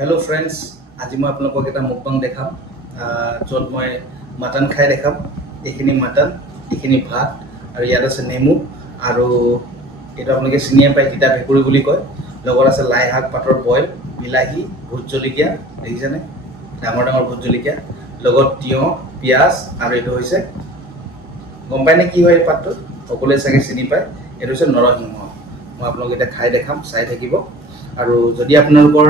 Hello' friends, আজি মই আপোনালোকক এটা মুকবাং দেখাম য'ত মই মাটন খাই দেখাম। এইখিনি মাটন, এইখিনি ভাত, আৰু ইয়াত আছে নেমু, আৰু এইটো আপোনালোকে চিনিয়ে পায় তিতা ভেকুৰী বুলি কয়। লগত আছে লাই শাক পাতৰ বইল, বিলাহী, ভোট জলকীয়া, দেখিছেনে ডাঙৰ ডাঙৰ ভোট জলকীয়া, লগত তিয়ঁহ, পিঁয়াজ, আৰু এইটো হৈছে গম পায়নে কি হয় এই পাতটো? সকলোৱে চাগে চিনি পায়। এইটো হৈছে নৰসিংহ। মই আপোনালোকক এতিয়া খাই দেখাম, চাই থাকিব। আৰু যদি আপোনালোকৰ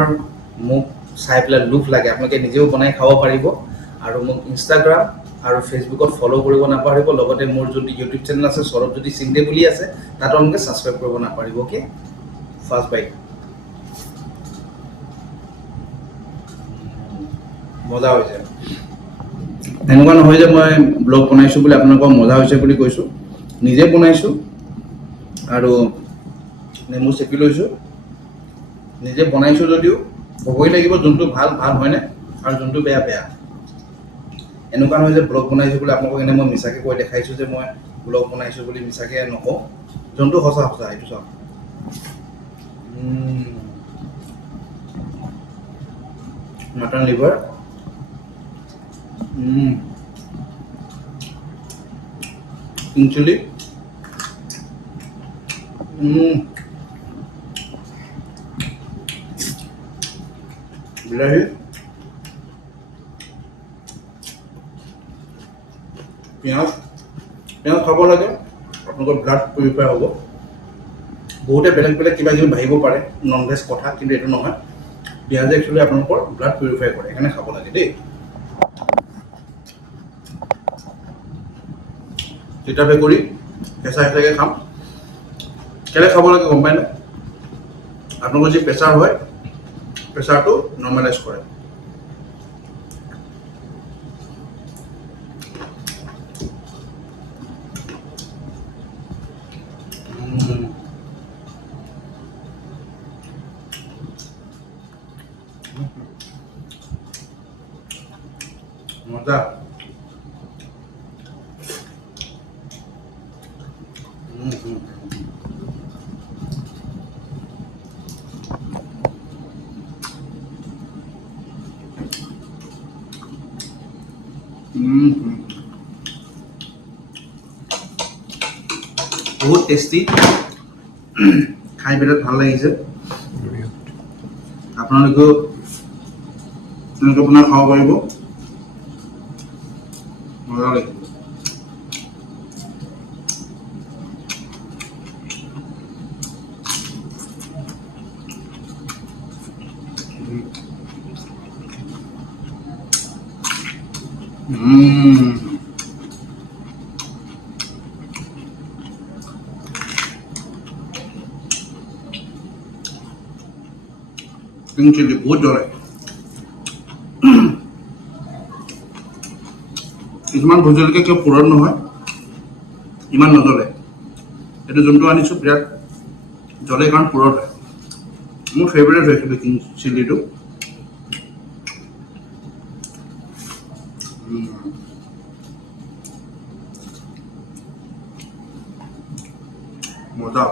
মোক চাই পেলাই লোভ লাগে, আপোনালোকে নিজেও বনাই খাব পাৰিব। আৰু মোক ইনষ্টাগ্ৰাম আৰু ফেচবুকত ফ'ল' কৰিব নাপাহৰিব। লগতে মোৰ যোনটো ইউটিউব চেনেল আছে সৌৰভজ্যোতি সিংদেৱ বুলি আছে, তাতো আপোনালোকে ছাবস্ক্ৰাইব কৰিব নাপাহৰিব। Okay, first bite. মজা হৈছে। এনেকুৱা নহয় যে মই ব্লগ বনাইছোঁ বুলি আপোনালোকৰ মজা হৈছে বুলি কৈছোঁ। নিজে বনাইছোঁ আৰু নেমু চেপি লৈছোঁ। নিজে বনাইছোঁ যদিও ক'বই লাগিব যোনটো ভাল ভাল হয়নে আৰু যোনটো বেয়া বেয়া। এনেকুৱা নহয় যে ব্লগ বনাইছোঁ বুলি আপোনালোকক এনেই মই মিছাকৈ কৈ দেখাইছোঁ যে মই ব্লগ বনাইছোঁ বুলি মিছাকৈ নকওঁ। যোনটো সঁচা সঁচা সেইটো চাওক। মটন লিভাৰ, কিং চিলি, বিলাহী, পিঁয়াজ। পিঁয়াজ খাব লাগে, আপোনালোকৰ ব্লাড পিউৰিফাই হ'ব। বহুতে বেলেগ বেলেগ কিবা কিবি ভাবিব পাৰে নন ভেজ কথা, কিন্তু এইটো নহয়। পিঁয়াজে একচুৱেলি আপোনালোকৰ ব্লাড পিউৰিফাই কৰে, সেইকাৰণে খাব লাগে দেই। তিতা ভেকুৰী কেঁচা কেঁচাকৈ খাম। কেলৈ খাব লাগে গম পায়নে? আপোনালোকৰ যি প্ৰেছাৰ হয়, প্ৰেছাৰটো নৰ্মেলাইজ কৰে। মজা। বহুত টেষ্টি, খাই বিৰাট ভাল লাগিছে। আপোনালোকেও এনেকৈ বনাই খাব পাৰিব, মজা লাগিব। কিং চিলি বহুত জ্বলে। কিছুমান ভোট জলকীয়া কিয় পুৰণ নহয়, ইমান নজ্বলে। এইটো যোনটো আনিছোঁ বিৰাট জ্বলে কাৰণ পুৰণ হয়। মোৰ ফেভৰেট হৈছিলে কিং চিলিটো। মজা।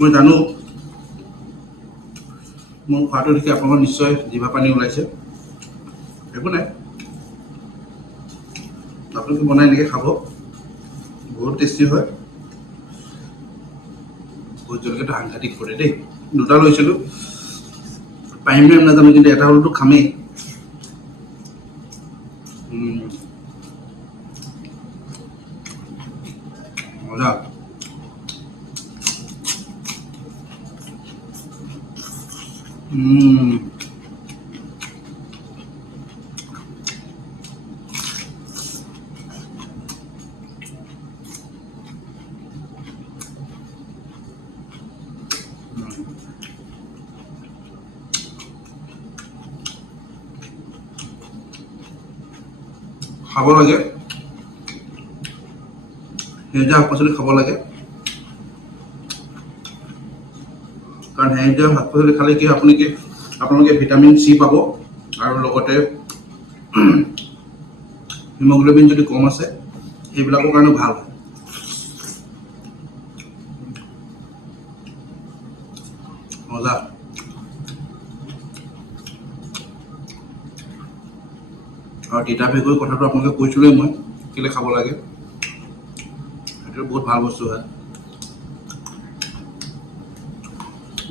মই জানো মোৰ খোৱাটো দেখি আপোনালোকৰ নিশ্চয় জিভা পানী ওলাইছে। একো নাই, আপোনালোকে বনাই এনেকৈ খাব, বহুত টেষ্টি হয়। ভোট জলকীয়াটো সাংঘাতিক কৰে দেই। দুটা লৈছিলোঁ, পাৰিম নে নাজানো, কিন্তু এটা হ'লেতো খামেই। মজা। খাব লাগে, সেউজীয়া শাক পাচলি খাব লাগে। কাৰণ সেউজীয়া শাক পাচলি খালে কি আপোনালোকে ভিটামিন চি পাব, আৰু লগতে হিমোগ্লোবিন যদি কম আছে সেইবিলাকৰ কাৰণে ভাল হয়। মজা। আৰু তিতা ফেকুৰ কথাটো আপোনালোকে কৈছিলোঁৱেই মই কেলৈ খাব লাগে, সেইটো বহুত ভাল বস্তু হয়।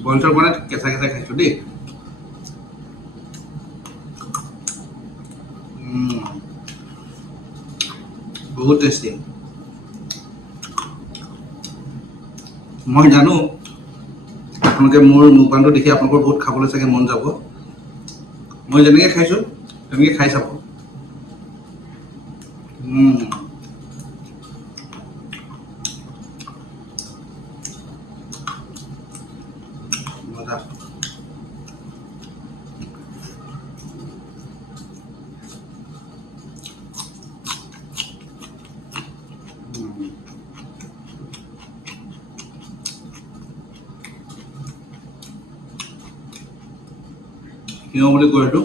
বইল চইল মানে কেঁচা কেঁচা খাইছোঁ দেই। বহুত টেষ্টি। মই জানো আপোনালোকে মোৰ মুখপানটো দেখি আপোনালোকৰ বহুত খাবলৈ চাগে মন যাব। মই যেনেকৈ খাইছোঁ তেনেকৈ খাই চাব। মজা। তিয়ঁহ বুলি কয় এইটো।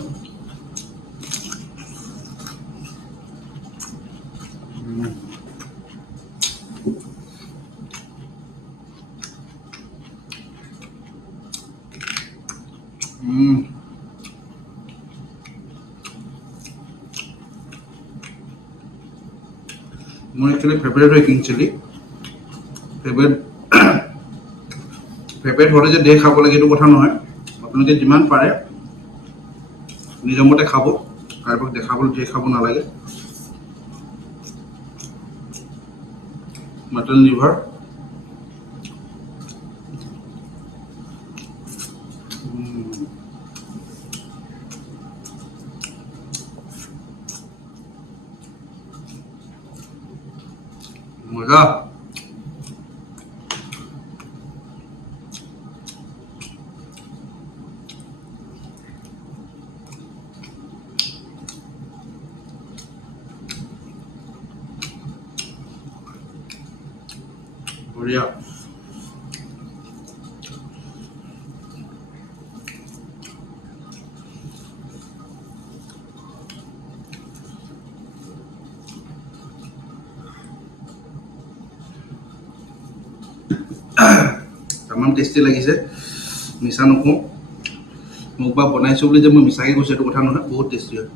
মোৰ একচুৱেলি ফেভৰেট হয় কিং চিলি। ফেভৰেট হ'লে যে ধেৰ খাব লাগে এইটো কথা নহয়। আপোনালোকে যিমান পাৰে নিজৰ মতে খাব, কাৰোবাক দেখাবলৈ ধেৰ খাব নালাগে। মটন লিভাৰ মজা। বঢ়িয়া। তামাম টেষ্টি লাগিছে, মিছা নকওঁ। মোক বা বনাইছোঁ বুলি যে মই মিছাকৈ কৈছোঁ এইটো কথা নহয়, বহুত টেষ্টি হয়।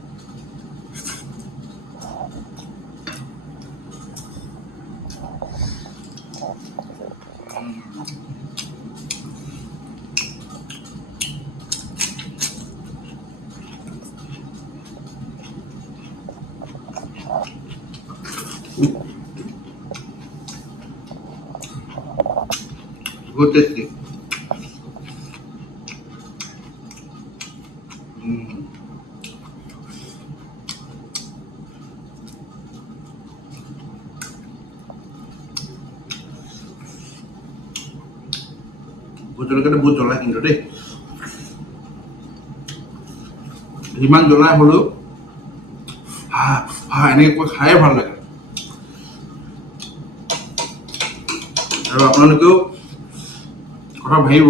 বহুত টেষ্টি। ভোট জলকীয়াটো বহুত জ্বলা কিন্তু দেই। যিমান জ্বলা হ'লেও এনেকৈ খায়ে ভাল লাগে। আৰু আপোনালোকেও কথা ভাবিব,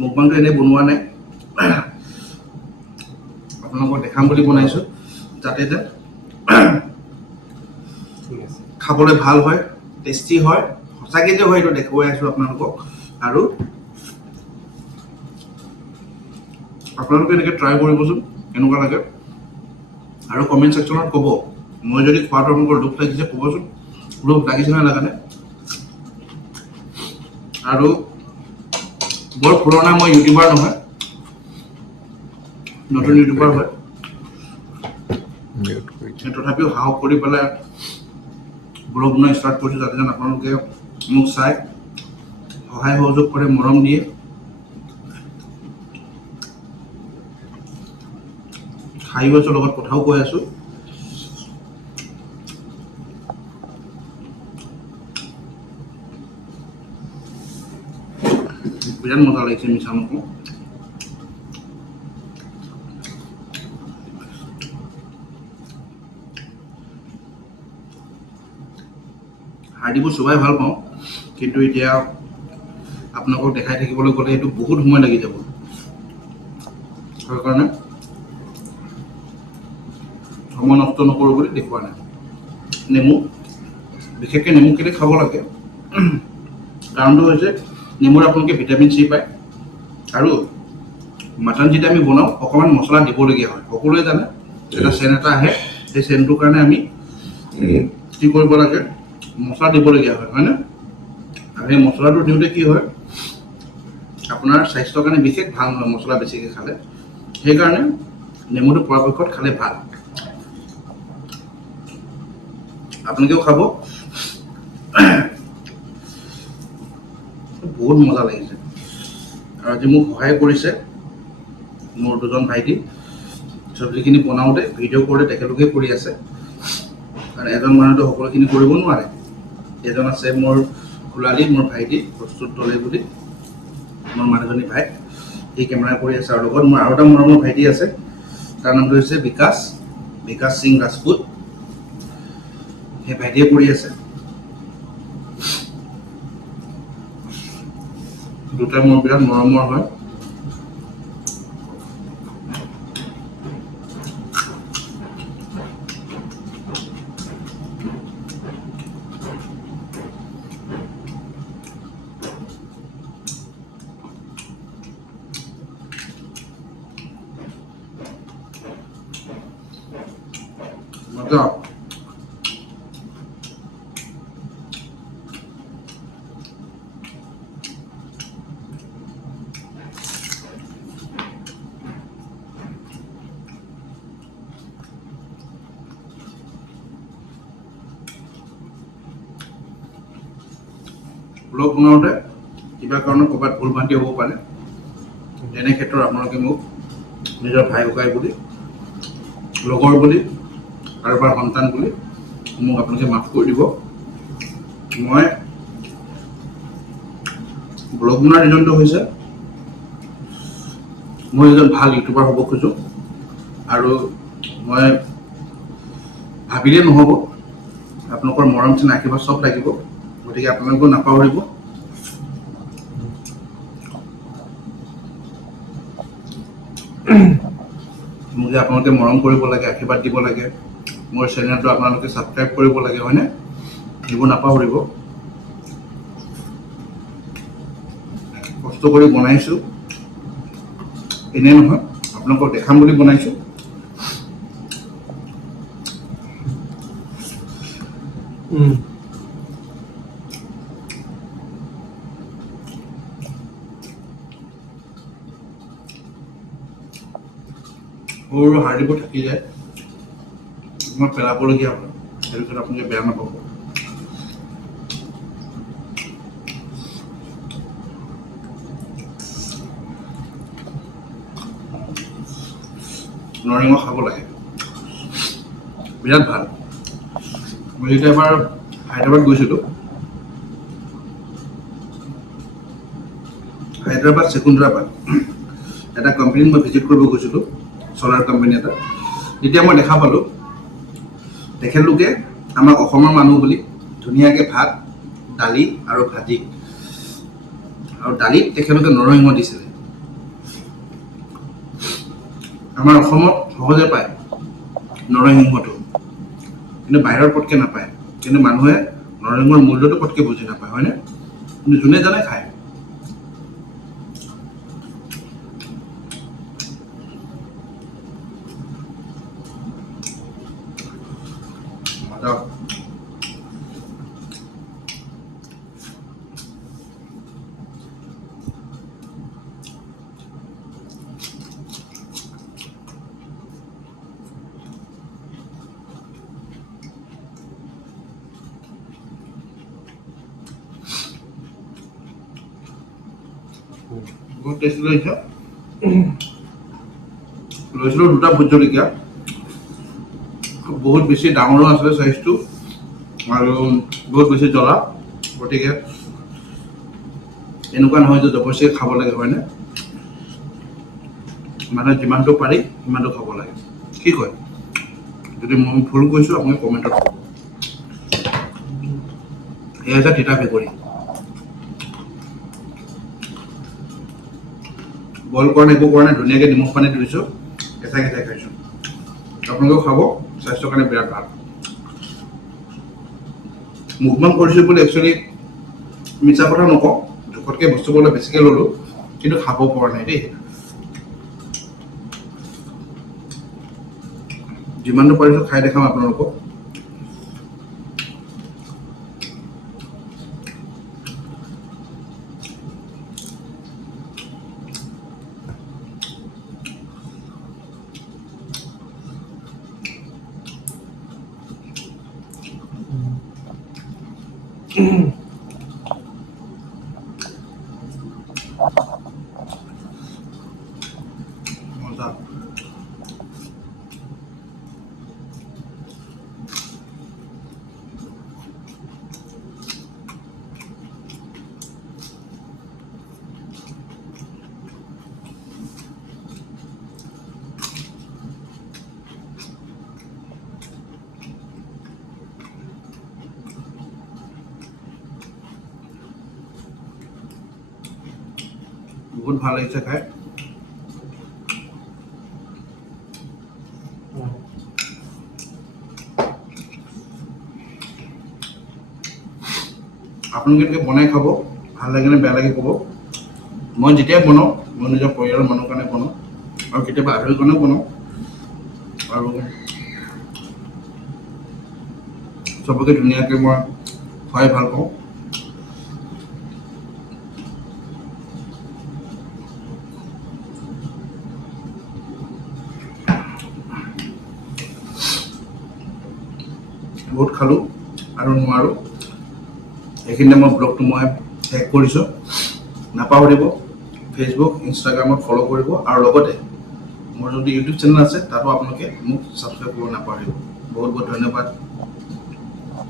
মুখপানটো এনেই বনোৱা নাই, আপোনালোকক দেখাম বুলি বনাইছোঁ, যাতে যে খাবলৈ ভাল হয়, টেষ্টি হয়। সঁচাকৈ যে হয় এইটো দেখুৱাই আছোঁ আপোনালোকক। আৰু আপোনালোকে এনেকৈ ট্ৰাই কৰিবচোন কেনেকুৱা লাগে, আৰু কমেণ্ট ছেকশ্যনত ক'ব। মই যদি খোৱাটো আপোনালোকৰ লোভ লাগিছে ক'বচোন, লোভ লাগিছে নে নাজানে। আৰু বৰ পুৰণা মই ইউটিউবাৰ নহয়, নতুন ইউটিউবাৰ হয়, তথাপিও সাহস কৰি পেলাই ব্লগ বনোৱা ষ্টাৰ্ট কৰিছোঁ, যাতে যেন আপোনালোকে মোক চাই সহায় সহযোগ কৰে, মৰম দিয়ে। খাইও আছোঁ, লগত কথাও কৈ আছোঁ। বিৰাট মজা লাগিছে, মিছা নকওঁ। হাৰ্ডিবোৰ চোবাই ভাল পাওঁ, কিন্তু এতিয়া আপোনালোকক দেখাই থাকিবলৈ গ'লে এইটো বহুত সময় লাগি যাব। সেইকাৰণে সময় নষ্ট নকৰোঁ বুলি দেখুওৱা নাই। নেমু বিশেষকৈ নেমু কেলে খাব লাগে কাৰণটো হৈছে নেমুৰ আপোনালোকে ভিটামিন চি পায় আৰু মাটন যেতিয়া আমি বনাওঁ অকণমান মছলা দিবলগীয়া হয়। সকলোৱে জানে এটা চেন এটা আহে, সেই চেনটোৰ কাৰণে আমি কি কৰিব লাগে মছলা দিবলগীয়া হয়নে? আৰু সেই মছলাটো দিওঁতে কি হয় আপোনাৰ স্বাস্থ্যৰ কাৰণে বিশেষ ভাল নহয় মছলা বেছিকৈ খালে। সেইকাৰণে নেমুটো পৰাপক্ষত খালে ভাল। আপোনালোকেও খাব। বহুত মজা লাগিছে আৰু আজি মোক সহায় কৰিছে মোৰ দুজন ভাইটি চব্জিখিনি বনাওঁতে, ভিডিঅ' কৰোঁতে তেখেতলোকে কৰি আছে। কাৰণ এজন মানুহতো সকলোখিনি কৰিব নোৱাৰে। এজন আছে মোৰ খুলালি, মোৰ ভাইটি প্ৰস্তুত দলে বুলি, মোৰ মানুহজনী ভাই, সি কেমেৰা কৰি আছে। আৰু লগত মোৰ আৰু এটা মৰমৰ ভাইটি আছে, তাৰ নামটো হৈছে বিকাশ সিং ৰাজপুত। সেই ভাইটিয়ে কৰি আছে। দুটা মোৰ বিৰাট মৰমৰ হয়। মজা। ব্লগ বনাওঁতে কিবা কাৰণত ক'ৰবাত ভুল ভ্ৰান্তি হ'ব পাৰে। তেনে ক্ষেত্ৰত আপোনালোকে মোক নিজৰ ভাই ককাই বুলি, লগৰ বুলি, কাৰোবাৰ সন্তান বুলি মোক আপোনালোকে মাফ কৰি দিব। মই ব্লগ বনোৱাৰ ৰিজনটো হৈছে মই এজন ভাল ইউটিউবাৰ হ'ব খোজোঁ আৰু মই ভাবিলে নহ'ব, আপোনালোকৰ মৰম চেনেহ আশীৰ্বাদ চব লাগিব। গতিকে আপোনালোকেও নাপাহৰিব। মোক যে আপোনালোকে মৰম কৰিব লাগে, আশীৰ্বাদ দিব লাগে, মোৰ চেনেলটো আপোনালোকে ছাবস্ক্ৰাইব কৰিব লাগে, হয়নে? এইবোৰ নাপাহৰিব। কষ্ট কৰি বনাইছোঁ, এনেই নহয়, আপোনালোকক দেখাম বুলি বনাইছোঁ। সৰু হাৰ্ডিবোৰ থাকি যায়, মই পেলাবলগীয়া হয়। সেইটো ক্ষেত্ৰত আপোনালোকে বেয়া নাপাব। নৰসিংহ খাব লাগে, বিৰাট ভাল। মই যেতিয়া এবাৰ হায়দৰাবাদ গৈছিলোঁ, হায়দৰাবাদ ছেকুণ্ডাৰাবাদ এটা কোম্পানীত মই ভিজিট কৰিব গৈছিলোঁ, চলাৰ কোম্পানী এটা। তেতিয়া মই দেখা পালোঁ তেখেতলোকে আমাৰ অসমৰ মানুহ বুলি ধুনীয়াকৈ ভাত, দালি আৰু ভাজি, আৰু দালিত তেখেতলোকে নৰসিংহ দিছিলে। আমাৰ অসমত সহজে পায় নৰসিংহটো, কিন্তু বাহিৰত পটকৈ নাপায়। কিন্তু মানুহে নৰসিংহৰ মূল্যটো পটকৈ বুজি নাপায়, হয়নে? কিন্তু যোনে জানে খায়। বহুত টেষ্টি লাগিছে। লৈছিলোঁ দুটা ভোট জলকীয়া, বহুত বেছি ডাঙৰো আছিলে চাইজটো আৰু বহুত বেছি জ্বলা। গতিকে এনেকুৱা নহয় যে জবৰদস্তি খাব লাগে, হয়নে? মানুহে যিমানটো পাৰি সিমানটো খাব লাগে। কি কয়? যদি মই ভুল কৈছোঁ আপুনি কমেণ্টত ক'ব। এয়া হৈছে তিতা ভেকুৰী। বইল কৰা নাই, একো কৰা নাই, ধুনীয়াকৈ নিমখ পানী ধুইছোঁ, কেঁচাই কেঁচাই খাইছোঁ। আপোনালোকেও খাব। স্বাস্থ্যৰ কাৰণে বিৰাট ভাল মুভমেণ্ট কৰিছোঁ বুলি একচুৱেলি মিছা কথা নকওঁ জোখতকৈ বস্তুবোৰ অলপ বেছিকৈ ল'লোঁ কিন্তু খাব পৰা নাই দেই যিমানটো পাৰিছোঁ খাই দেখাম আপোনালোকক মজা বহুত ভাল লাগিছে খাই আপোনালোকে এনেকৈ বনাই খাব ভাল লাগে নে বেয়া লাগে ক'ব মই যেতিয়া বনাওঁ মই নিজৰ পৰিয়ালৰ মানুহৰ কাৰণে বনাওঁ আৰু কেতিয়াবা আলহীৰ কাৰণেও বনাওঁ আৰু চবকে ধুনীয়াকৈ মই খুৱাই ভাল পাওঁ বহুত খালোঁ আৰু নোৱাৰোঁ এইখিনিতে মই ব্লগটো মই শেষ কৰিছোঁ নাপাহৰিব ফেচবুক ইনষ্টাগ্ৰামত ফ'ল' কৰিব আৰু লগতে মোৰ যদি ইউটিউব চেনেল আছে তাতো আপোনালোকে মোক ছাবস্ক্ৰাইব কৰিব নাপাহৰিব বহুত বহুত ধন্যবাদ